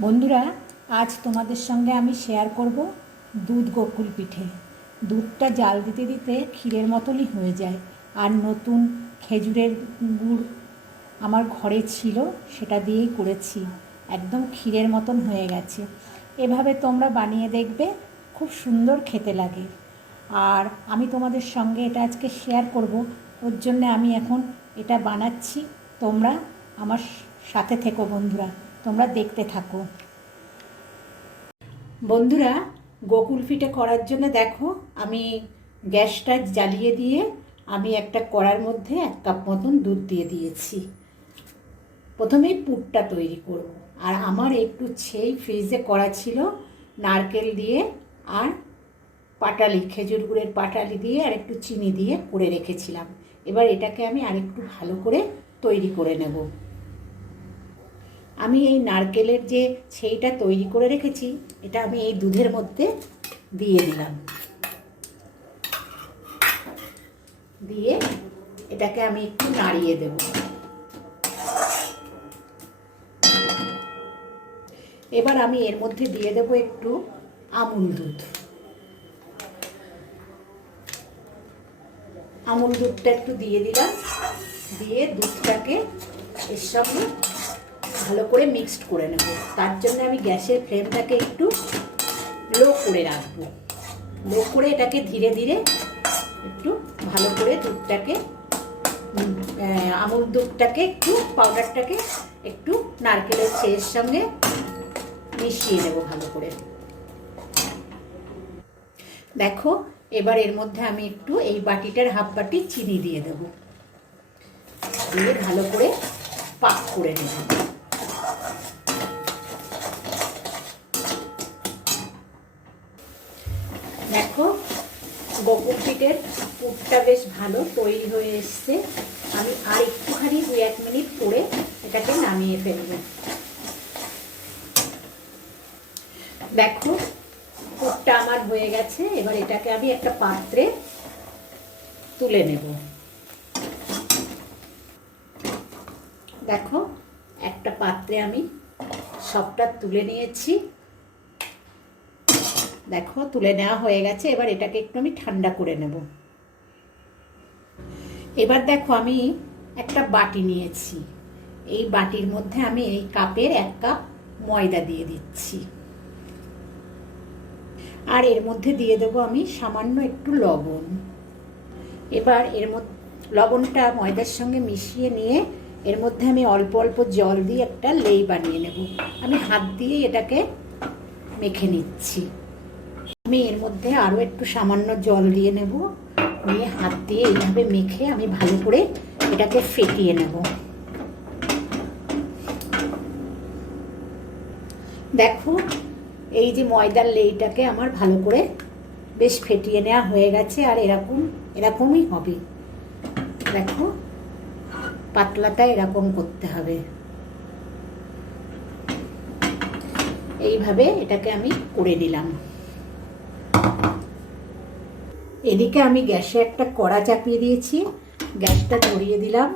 বন্ধুরা, আজ তোমাদের সঙ্গে আমি শেয়ার করব দুধ গোকুল পিঠে। দুধটা জাল দিতে দিতে ক্ষীরের মতনই হয়ে যায়। আর নতুন খেজুরের গুড় আমার ঘরে ছিল, সেটা দিয়েই করেছি। একদম ক্ষীরের মতন হয়ে গেছে। এভাবে তোমরা বানিয়ে দেখবে, খুব সুন্দর খেতে লাগে। আর আমি তোমাদের সঙ্গে এটা আজকে শেয়ার করব, ওর জন্য আমি এখন এটা বানাচ্ছি। তোমরা আমার সাথে থেকো বন্ধুরা, তোমরা দেখতে থাকো। বন্ধুরা, গোকুল পিঠে করার জন্য দেখো, আমি গ্যাসটা জ্বালিয়ে দিয়ে আমি একটা কড়ার মধ্যে 1 কাপ মতন দুধ দিয়ে দিয়েছি। প্রথমেই পুরটা তৈরি করব। আর আমার একটু ফ্রিজে করা ছিল নারকেল দিয়ে আর পাটালি, খেজুর গুড়ের পাটালি দিয়ে আর একটু চিনি দিয়ে করে রেখেছিলাম। এবার এটাকে আমি আরেকটু ভালো করে তৈরি করে নেব। আমি এই নারকেলের যে সেইটা তৈরি করে রেখেছি, এটা আমি এই দুধের মধ্যে দিয়ে দিলাম। দিয়ে এটাকে আমি একটু নাড়িয়ে দেব। এবার আমি এর মধ্যে দিয়ে দেব একটু আমুল দুধ। আমুল দুধটা একটু দিয়ে দিলাম। দিয়ে দুধটাকে এর সঙ্গে ভালো করে মিক্সড করে নেব। তার জন্য আমি গ্যাসের ফ্লেমটাকে একটু লো করে রাখবো। লো করে এটাকে ধীরে ধীরে একটু ভালো করে দুধটাকে, আমুল দুধটাকে একটু, পাউডারটাকে একটু নারকেলের ছেয়ের সঙ্গে মিশিয়ে নেব ভালো করে। দেখো, এবার এর মধ্যে আমি একটু এই বাটিটার হাফ বাটি চিনি দিয়ে দেব। দিয়ে ভালো করে পাক করে নেব। দেখো, গোকুল পিঠের পুরটা বেশ ভালো তৈরি হয়ে এসছে। আমি আর একটুখানি 2-1 মিনিট পরে এটাকে নামিয়ে ফেলব। দেখো, পুরটা আমার হয়ে গেছে। এবার এটাকে আমি একটা পাত্রে তুলে নেব। দেখো, একটা পাত্রে আমি সবটা তুলে নিয়েছি। দেখো, তুলে নেওয়া হয়ে গেছে। এবার এটাকে একটু আমি ঠান্ডা করে নেব। এবার দেখো, আমি একটা বাটি নিয়েছি। এই বাটির মধ্যে আমি এই কাপের 1 কাপ ময়দা দিয়ে দিচ্ছি। আর এর মধ্যে দিয়ে দেবো আমি সামান্য একটু লবণ। এবার এর মধ্যে লবণটা ময়দার সঙ্গে মিশিয়ে নিয়ে এর মধ্যে আমি অল্প অল্প জল দিয়ে একটা লেই বানিয়ে নেব। আমি হাত দিয়ে এটাকে মেখে নিচ্ছি। আমি এর মধ্যে আরও একটু সামান্য জল দিয়ে নেব। নিয়ে হাত দিয়ে এইভাবে মেখে আমি ভালো করে এটাকে ফেটিয়ে নেব। দেখো, এই যে ময়দার লেইটাকে আমার ভালো করে বেশ ফেটিয়ে নেওয়া হয়ে গেছে। আর এরকমই হবে। দেখো, পাতলাটা এরকম করতে হবে। এইভাবে এটাকে আমি করে নিলাম। এদিকে আমি গ্যাসে একটা কড়া চাপিয়ে দিয়েছি। গ্যাসটা ধরিয়ে দিলাম।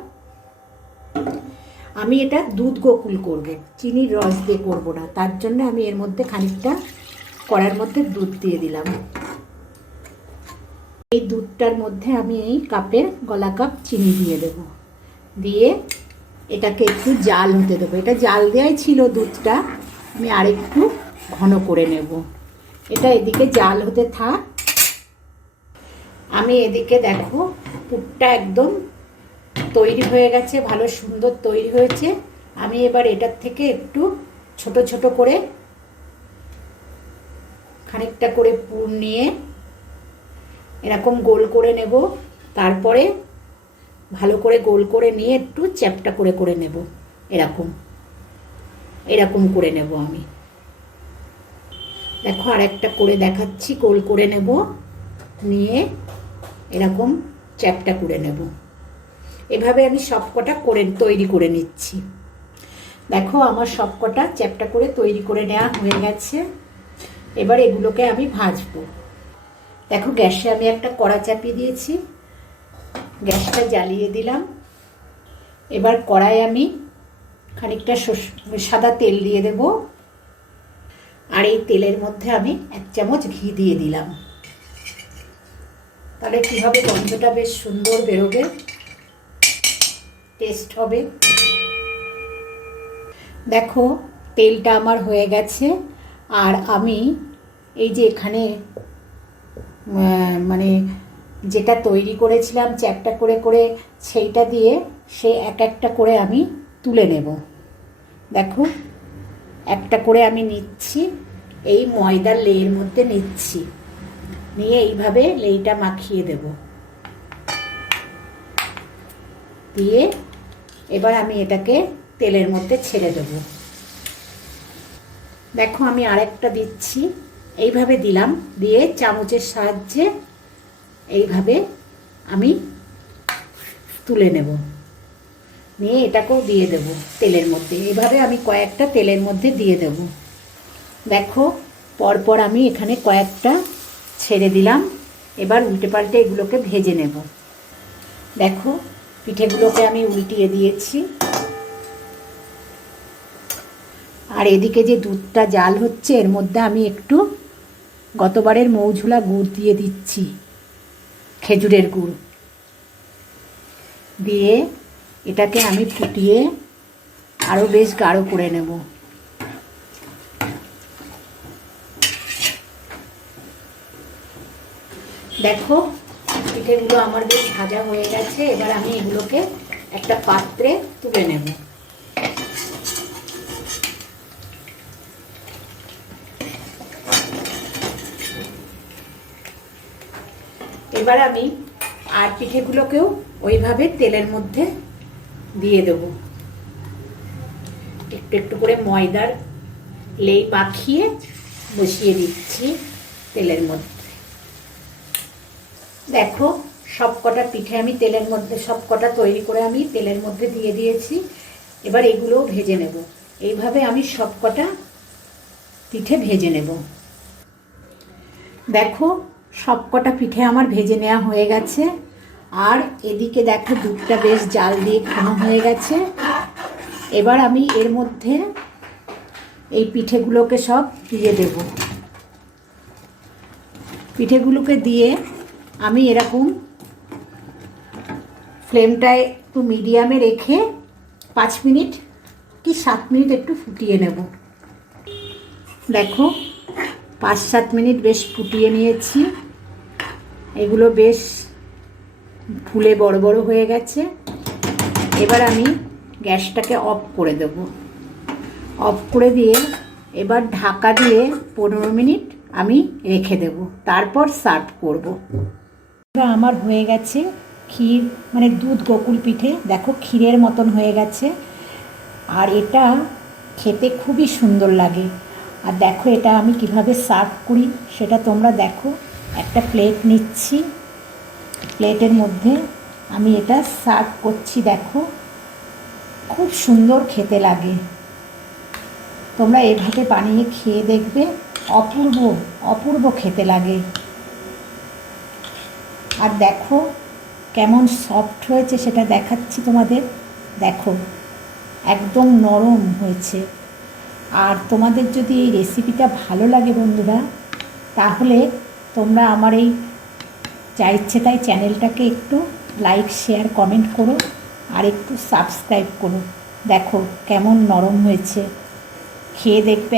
আমি এটা দুধ গোকুল করব, চিনির রস দিয়ে করব না। তার জন্য আমি এর মধ্যে খানিকটা কড়ার মধ্যে দুধ দিয়ে দিলাম। এই দুধটার মধ্যে আমি এই কাপের গলা কাপ চিনি দিয়ে দেব। দিয়ে এটাকে একটু জাল হতে দেবো। এটা জাল দেওয়াই ছিল দুধটা, আমি আরেকটু ঘন করে নেব। এটা এদিকে জাল হতে থাক। আমি এদিকে দেখো, পুরটা একদম তৈরি হয়ে গেছে, ভালো সুন্দর তৈরি হয়েছে। আমি এবার এটার থেকে একটু ছোট ছোট করে খানিকটা করে পুর নিয়ে এরকম গোল করে নেব। তারপরে ভালো করে গোল করে নিয়ে একটু চ্যাপটা করে করে নেব। এরকম এরকম করে নেব আমি। দেখো, আর একটা করে দেখাচ্ছি। গোল করে নেব, নিয়ে এরকম চ্যাপটা করে নেব। এভাবে আমি সবকটা করে তৈরি করে নিচ্ছি। দেখো, আমার সবকটা চ্যাপটা করে তৈরি করে নেওয়া হয়ে গেছে। এবার এগুলোকে আমি ভাজবো। দেখো, গ্যাসে আমি একটা কড়া চাপিয়ে দিয়েছি। গ্যাসটা জ্বালিয়ে দিলাম। এবার কড়াই আমি খানিকটা সাদা তেল দিয়ে দেব। আর এই তেলের মধ্যে আমি 1 চামচ ঘি দিয়ে দিলাম। তাহলে কী হবে, গন্ধটা বেশ সুন্দর বেরোবে, টেস্ট হবে। দেখো তেলটা আমার হয়ে গেছে। আর আমি এই যে এখানে মানে যেটা তৈরি করেছিলাম চ্যাপটা করে করে, সেইটা দিয়ে সে এক একটা করে আমি তুলে নেব। দেখো একটা করে আমি নিচ্ছি, এই ময়দার লেয়ের মধ্যে নিচ্ছি, নিয়ে এইভাবে লেইটা মাখিয়ে দেব। দিয়ে এবার আমি এটাকে তেলের মধ্যে ছেড়ে দেব। দেখো আমি আরেকটা দিচ্ছি, এইভাবে দিলাম, দিয়ে চামচের সাহায্যে এইভাবে আমি তুলে নেব, নিয়ে এটাকেও দিয়ে দেব তেলের মধ্যে। এইভাবে আমি কয়েকটা তেলের মধ্যে দিয়ে দেব। দেখো পরপর আমি এখানে কয়েকটা ছেড়ে দিলাম। এবার উল্টে পাল্টে এগুলোকে ভেজে নেব। দেখো পিঠেগুলোকে আমি উল্টিয়ে দিয়েছি। আর এদিকে যে দুধটা জাল হচ্ছে, এর মধ্যে আমি একটু গতবারের মৌঝুলা গুড় দিয়ে দিচ্ছি, খেজুরের গুড় দিয়ে এটাকে আমি ফুটিয়ে আরও বেশ গাঢ় করে নেব। দেখো পিঠেগুলো আমার বেশ ভাজা হয়ে গেছে। এবার আমি এগুলোকে একটা পাত্রে তুলে নেব। এবার আমি আর পিঠেগুলোকেও ওইভাবে তেলের মধ্যে দিয়ে দেব। একটু একটু করে ময়দার লেই মাখিয়ে বসিয়ে দিচ্ছি তেলের মধ্যে। দেখো সব কটা পিঠে আমি তেলের মধ্যে, সব কটা তৈরি করে আমি তেলের মধ্যে দিয়ে দিয়েছি। এবার এগুলোও ভেজে নেব। এইভাবে আমি সব কটা পিঠে ভেজে নেব। দেখো সব কটা পিঠে আমার ভেজে নেওয়া হয়ে গেছে। আর এদিকে দেখো দুধটা বেশ জাল দিয়ে ঘন হয়ে গেছে। এবার আমি এর মধ্যে এই পিঠেগুলোকে সব দিয়ে দেব। পিঠেগুলোকে দিয়ে আমি এরকম ফ্লেমটায় একটু মিডিয়ামে রেখে 5 মিনিট কি 7 মিনিট একটু ফুটিয়ে নেব। দেখো 5-7 মিনিট বেশ ফুটিয়ে নিয়েছি। এগুলো বেশ ফুলে বড় বড় হয়ে গেছে। এবার আমি গ্যাসটাকে অফ করে দেব। অফ করে দিয়ে এবার ঢাকা দিয়ে 15 মিনিট আমি রেখে দেব, তারপর সার্ভ করব। আমার হয়ে গেছে ক্ষীর, মানে দুধ গোকুল পিঠে। দেখো ক্ষীরের মতন হয়ে গেছে। আর এটা খেতে খুবই সুন্দর লাগে। আর দেখো এটা আমি কিভাবে সার্ভ করি সেটা তোমরা দেখো। একটা প্লেট নিচ্ছি, প্লেটের মধ্যে আমি এটা সার্ভ করছি। দেখো খুব সুন্দর খেতে লাগে। তোমরা এভাবে বানিয়ে খেয়ে দেখবে, অপূর্ব অপূর্ব খেতে লাগে। আর দেখো কেমন সফট হয়েছে সেটা দেখাচ্ছি তোমাদের। দেখো একদম নরম হয়েছে। আর তোমাদের যদি এই রেসিপিটা ভালো লাগে বন্ধুরা, তাহলে তোমরা আমার এই যা ইচ্ছে তাই চ্যানেলটাকে একটু লাইক, শেয়ার, কমেন্ট করো আর একটু সাবস্ক্রাইব করো। দেখো কেমন নরম হয়েছে, খেয়ে দেখবে।